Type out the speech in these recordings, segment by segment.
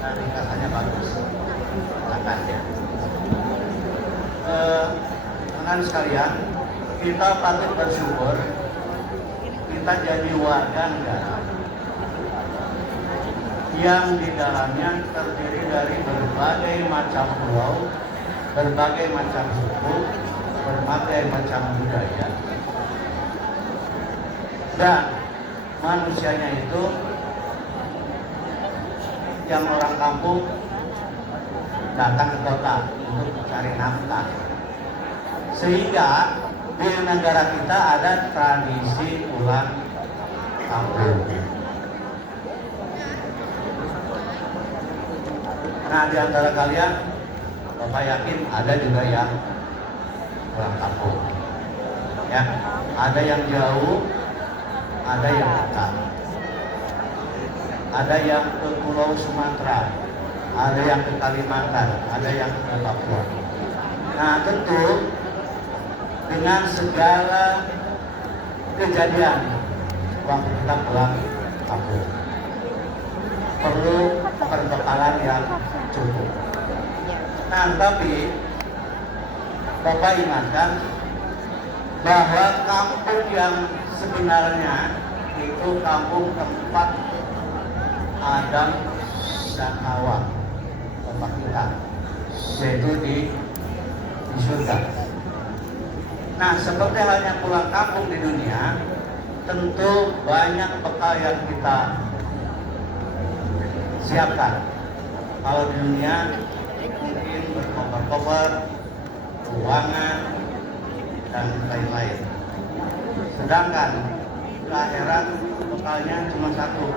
dan ringkasannya bagus. Silakan ya. Teman sekalian, kita patut bersyukur kita jadi warga negara yang di dalamnya terdiri dari berbagai macam pulau, berbagai macam suku, berbagai macam budaya, dan manusianya itu yang orang kampung datang ke kota untuk mencari nafkah. Sehingga di negara kita ada tradisi pulang kampung. Nah, di antara kalian, Bapak yakin ada juga yang pulang kampung. Ya, ada yang jauh, ada yang dekat. Ada yang ke Pulau Sumatera, ada yang ke Kalimantan, ada yang ke Papua. Nah, tentu dengan segala kejadian waktu kita pulang kampung perlu perbekalan yang cukup. Nah, tapi Bapak ingatkan bahwa kampung yang sebenarnya itu kampung tempat Adam dan Hawa Bapak kita, yaitu di surga. Nah, seperti halnya pulang kampung di dunia, tentu banyak bekal yang kita siapkan. Kalau di dunia mungkin berkoper-koper, keuangan, dan lain-lain. Sedangkan di akhirat bekalnya cuma satu.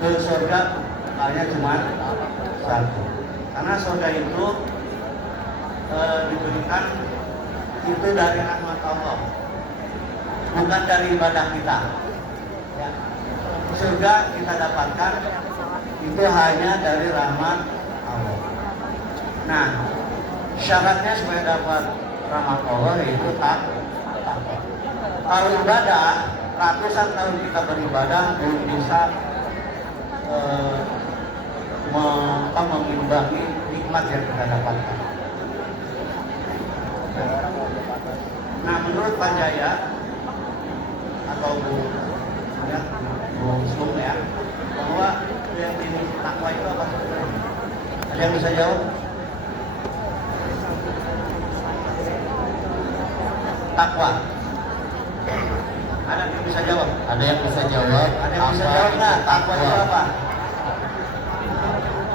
Ke surga bekalnya cuma satu. Karena surga itu diberikan itu dari rahmat Allah, bukan dari ibadah kita. Ya. Surga kita dapatkan itu hanya dari rahmat Allah. Nah, syaratnya supaya dapat rahmat Allah yaitu takwa. Kalau ibadah, ratusan tahun kita beribadah belum bisa mengimbangi nikmat yang kita dapatkan. Nah, menurut Pak Jaya atau Bu Sum ya, bahwa yang ini takwa itu apa sebenarnya? Ada yang bisa jawab? Takwa. Ada yang bisa jawab? Ada yang bisa jawab? Ada yang bisa jawab nggak? Takwa itu apa?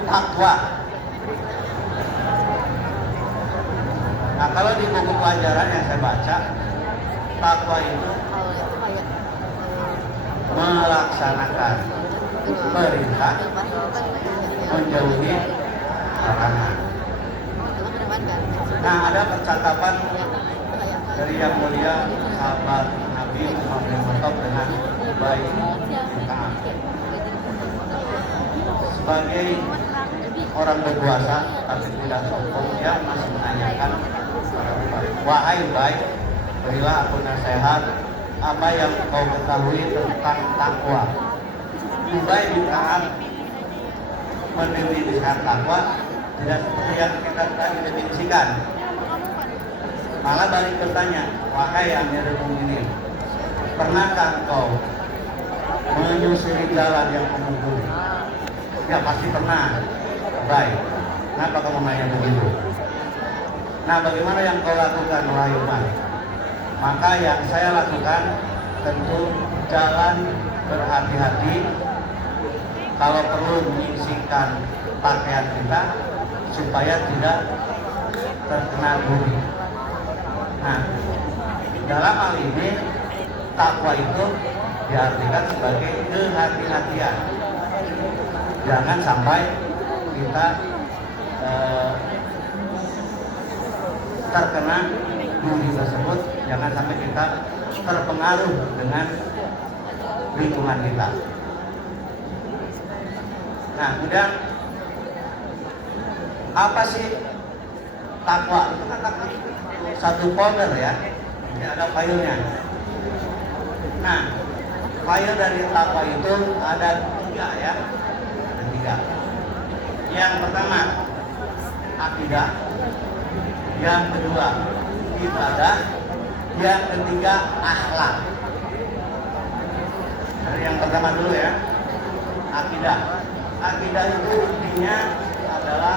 Takwa. Nah, kalau di buku pelajaran yang saya baca, takwa itu melaksanakan perintah, menjauhi larangan. Nah, ada percakapan dari yang mulia sahabat Nabi Umar bin Khattab dengan Ubay bin Ka'ab. Sebagai orang berkuasa tapi tidak sombong, dia masih menanyakan, wahai Ubay, berilah aku nasihat apa yang kau ketahui tentang takwa. Ubay bin Ka'ab mendefinisikan takwa tidak seperti yang kita tadi definisikan. Malah balik bertanya, wahai Amirul Mukminin, pernahkah kau menyusuri jalan yang menghubung? Ya pasti pernah. Baik, kenapa kamu nanya begitu? Nah, bagaimana yang kau lakukan, wahai Umar? Maka yang saya lakukan tentu jalan berhati-hati. Kalau perlu menyisihkan pakaian kita supaya tidak terkena bumi. Nah, dalam hal ini takwa itu diartikan sebagai kehati-hatian. Jangan sampai kita terkena bumi tersebut, jangan sampai kita terpengaruh dengan lingkungan kita. Nah, kemudian apa sih takwa? Itu kan takwa satu folder ya, ini ada filenya. Nah, file dari takwa itu ada 3 ya. tiga. Yang pertama akidah, yang kedua ibadah, yang ketiga akhlak. Dari yang pertama dulu ya, akidah. Akidah itu intinya adalah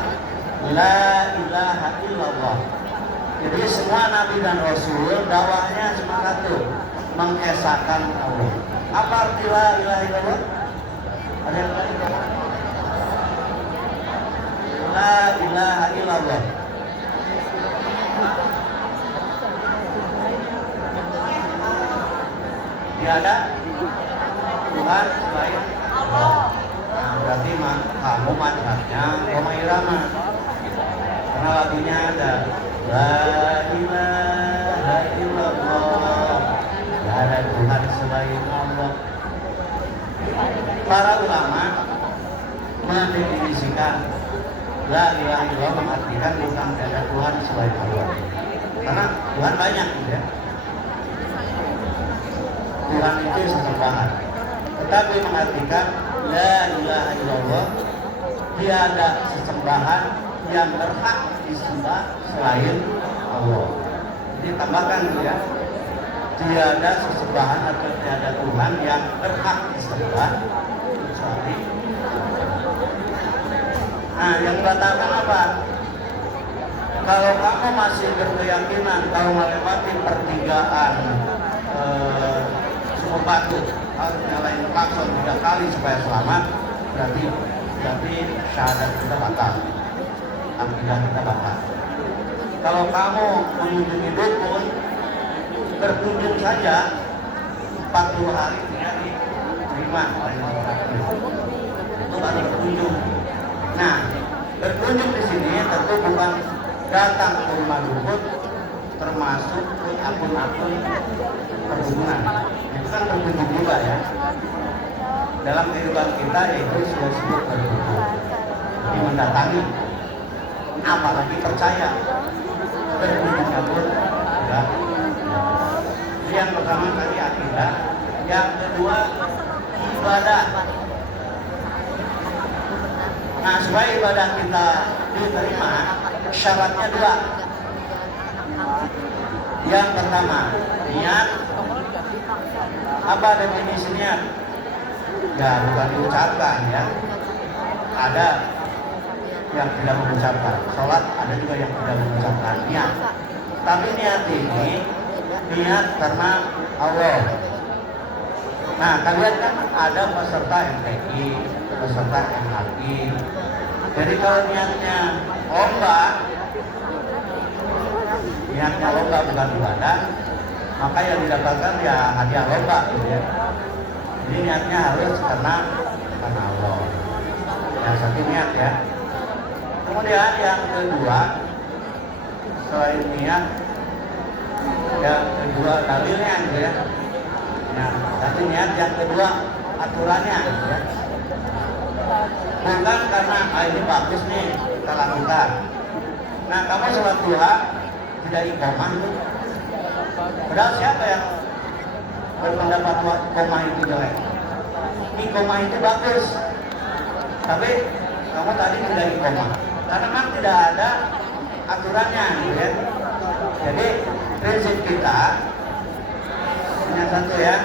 la ilaha illallah. Jadi semua nabi dan rasul dakwahnya cuma satu, mengesahkan Allah. Apa arti la ilaha illallah? Ada yang lain? La ilaha illallah. Tiada Tuhan selain Allah. Nah, berarti kamu manfaatnya Roma Irama. Karena lagunya ada la ilaha illallah, tidak ada Tuhan selain Allah. Para ulama mendefinisikan la ilaha illallah mengartikan bukan ada Tuhan selain Allah. Karena Tuhan banyak ya. Tuhan itu sesembahan. Tetapi mengartikan la ilaha illallah, tiada sesembahan yang berhak disembah selain Allah. Jadi tambahkan ya, tiada sesembahan atau tiada Tuhan yang berhak disembah kecuali. Nah, yang batalkan apa? Kalau kamu masih berkeyakinan kalau melewati pertigaan Sumur Batu harus nyalain klakson 3 kali supaya selamat, berarti syahadat kita batal, akidah kita batal. Kalau kamu mengunjungi dukun, berkunjung saja 40 hari tidak diterima oleh orang itu baru berkunjung. Nah, berkunjung di sini tentu bukan datang ke rumah dukun, termasuk ke akun-akun perhubungan. Itu kan berkunjung juga ya. Dalam kehidupan kita yaitu sudah disebut berkunjung. Ini mendatangi, apalagi percaya. Berkunjungnya pun ya. Jadi yang pertama tadi akidah, yang kedua ibadah. Nah, supaya ibadah kita diterima, syaratnya 2. Yang pertama, niat. Apa definisi niat? Ya, bukan diucapkan ya. Ada yang tidak mengucapkan. Sholat ada juga yang tidak mengucapkan niat. Tapi niat ini niat karena Allah. Nah, kalian kan ada peserta MTI, peserta MHI. Jadi kalau niatnya lomba bukan ibadah, maka yang didapatkan ya hadiah lomba gitu ya. Jadi niatnya harus karena Allah. Yang satu niat ya. Kemudian yang kedua, selain niat, yang kedua dalilnya gitu ya. Nah, tapi niat yang kedua aturannya gitu ya. Bukan karena ini bagus nih kita lakukan. Nah, kamu sholat duha tidak iqomah itu. Padahal siapa yang berpendapat iqomah itu jelek? Iqomah itu bagus. Tapi kamu tadi tidak iqomah. Karena memang tidak ada aturannya gitu ya. Jadi prinsip kita hanya satu ya.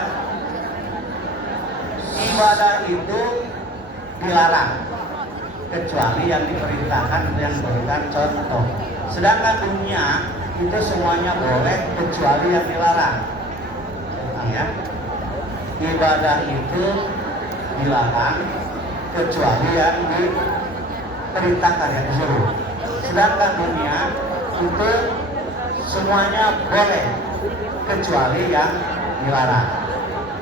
Ibadah itu dilarang kecuali yang diperintahkan, yang memberikan contoh. Sedangkan dunia itu semuanya boleh kecuali yang dilarang. Ya. Ibadah itu dilarang kecuali yang diperintahkan, yang disuruh. Sedangkan dunia itu semuanya boleh kecuali yang dilarang.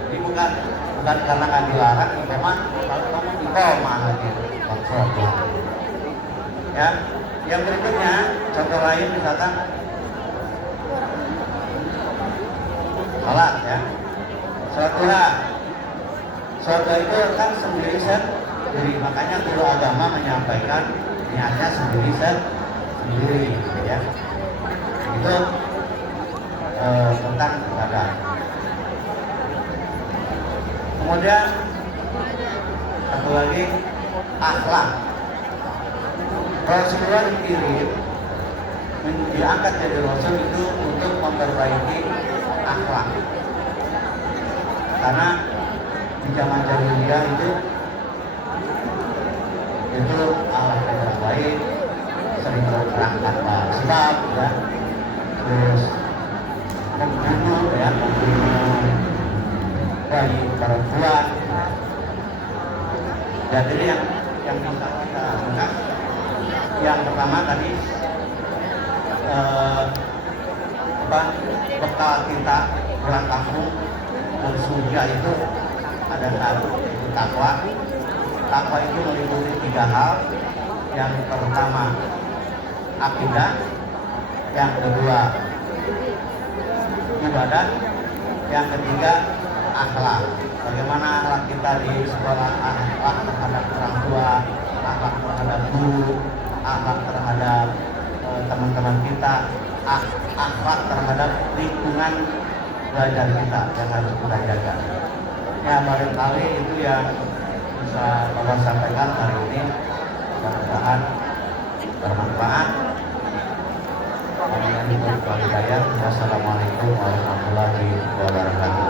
Jadi bukan karena kan dilarang, iqomah, kalau kamu iqomah lagi maksudnya. Ya, yang berikutnya contoh lain misalkan salat ya, sholat duha. Sholat itu kan sendiri makanya guru agama menyampaikan niatnya sendiri gitu ya. Itu tentang ibadah. Kemudian satu lagi akhlak. Rasulullah dikirim diangkat jadi Rasul itu untuk memperbaiki akhlak. Karena di zaman jahiliyah itu akhlak yang baik, sering berperang tanpa sebab, ya, terus membunuh bayi perempuan. Jadi yang bisa kita angkat, yang pertama tadi bekal kita pulang kampung bersurga itu ada satu, itu takwa. Takwa itu meliputi 3 hal. Yang pertama akidah, yang kedua ibadah, yang ketiga akhlak. Bagaimana akhlak kita di sekolah, akhlak terhadap orang tua, akhlak terhadap guru, akhlak terhadap teman-teman kita, akhlak terhadap lingkungan belajar kita yang harus kita jaga. Ya, barangkali itu yang bisa Bapak sampaikan hari ini. Mudah-mudahan bermanfaat. Wassalamualaikum warahmatullahi wabarakatuh.